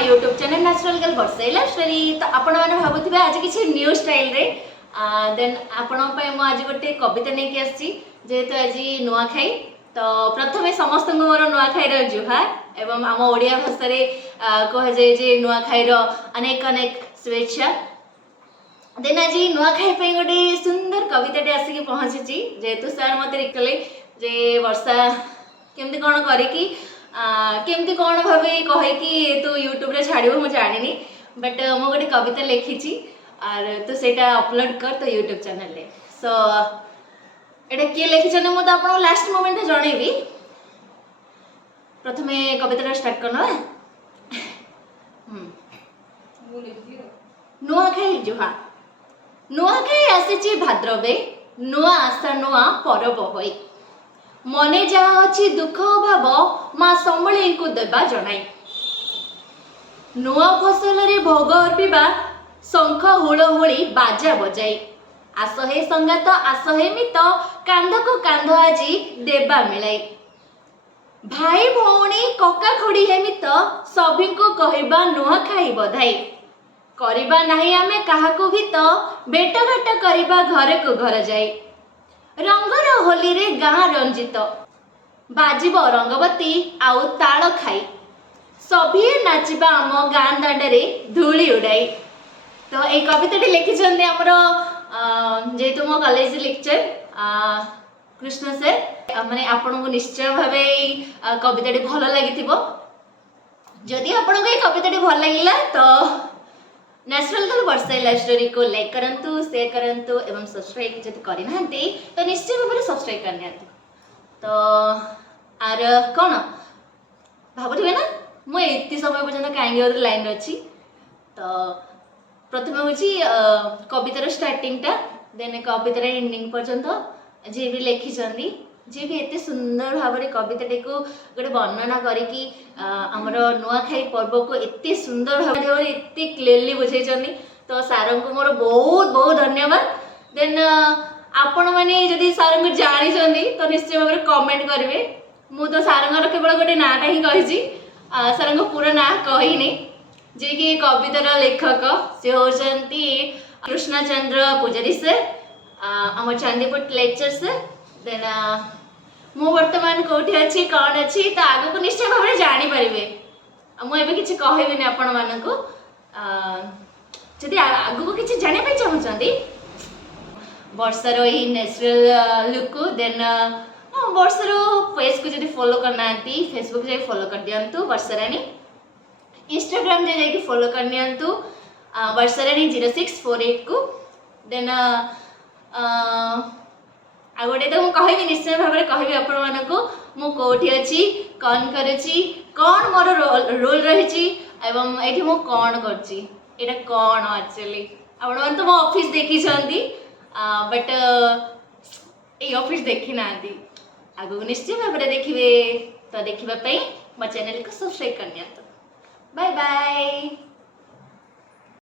My YouTube channel natural girl Varsha story. तो आपण मैंने भावुवे आज किसी न्यू स्टाइल रे देन आपण आज गोटे कविता नहीं आसी जेहेतु आज नुआखाई। तो प्रथमे समस्त मोर नुआखाई जुहार एवं आम ओडिया भाषा कह जाए नुआखाई अनेक अनेक शुभेच्छा। देन आज नुआखाई गोटे सुंदर कविताटे आसिक पहुँची जेहेतु सर मत लिखले जे वर्षा केमती कौन करी केमती कौन भावे कहीकि तू यूट्यूब रे छाड़ मुझे जानी बट मु गोटे कविता लिखी और तू सेटा अपलोड कर तो यूट्यूब चैनल रे। सो एटा किए लिखी मुझे आपको लास्ट मोमेंट जनइबी। प्रथमे कविता स्टार्ट करना नुआखाई जुहा। नुआखाई आसी भाद्रवे नुआ आशा नुआ परब होई मने जहाँ अच्छी दुख भाव माँ समलेई को देवा जनाई नुआ फसल रे भोग अर्पिबा शंख हुलहुली बाजा बजाई आस हे संगात आस हे मित कांध को कांध आजी देवा मिलाई भाई भौणी कका खुड़ी हे मित सभी को कहबा नुआखाई बधाई करिबा नाही आमे काहाकू हित बेट घाट करिबा घरे को घर जाई रंगर होली रे गाँ रंजित बाजिब रंगवती आउ ताल खाई सभी नाचिबा आम गाँ दांडे धूली उड़ाई। तो ये कविता लिखिं आमर जेहेतु मो कॉलेज लेक्चर कृष्ण सर माने आपन को निश्चय भावे कविता भल लगी जदि आपन को कविता भल लगिला तो नेचुरल गर्ल वर्षा स्टोरी को लाइक करंतु शेयर करंतु एवं सब्सक्राइब जब करना तो निश्चय भाव में सब्सक्राइब करनी। तो आर कौन भावुवे ना मुझे समय पर्यटन कहीं लाइन अच्छी। तो प्रथम हूँ कवितार स्टार्टिंगटा देन कवितार एंडिंग पर्यंत जी भी लिखिं जी भी एत सुंदर भाव में कविताटी को गोटे वर्णना करी आमर नुआखाई पर्व को एत सुंदर भाव में एत क्लीयरली बुझे। तो सार को मोर बहुत बहुत धन्यवाद। देन आपण मैंने जदि सार को जानी तो निश्चय भाव में कमेंट करेंगे। मु तो सार केवल गोटे नाटा ही कही सार को पूरा ना कहनी जे कि कवितार लेखक से होती कृष्ण चंद्र पूजारी सर आम चांदीपुर लेक्चर सर। देन मु वर्तमान कौटी अच्छी कौन अच्छी तो आग को निश्चय भाव में जानीपारे मुझे किसी कहबी आपण मानक जदि आग को किसी जानापी चाहते वर्षार ही नेचुरल लुक को देन वर्षार फेस को जब फॉलो करना फेसबुक जाए फॉलो कर दिंतु वर्षाराणी इंस्टाग्राम जाए फॉलो कर नियंतु वर्षाराणी 0648 को। देन आ गोटे तो मुझे कहबी निश्चय भाव में कहबी आपण मानक मु कौटी अच्छी कौन करुच्ची कौन मोर रोल रही एवं ये मु कौन करा कौन एक्चुअली आपण मैंने तो मो ऑफिस देखी बट ये ऑफिस देखी ना आगू निश्चय भाव में देखिए। तो देखापी मो चैनल को सब्सक्राइब करनी। Bye bye.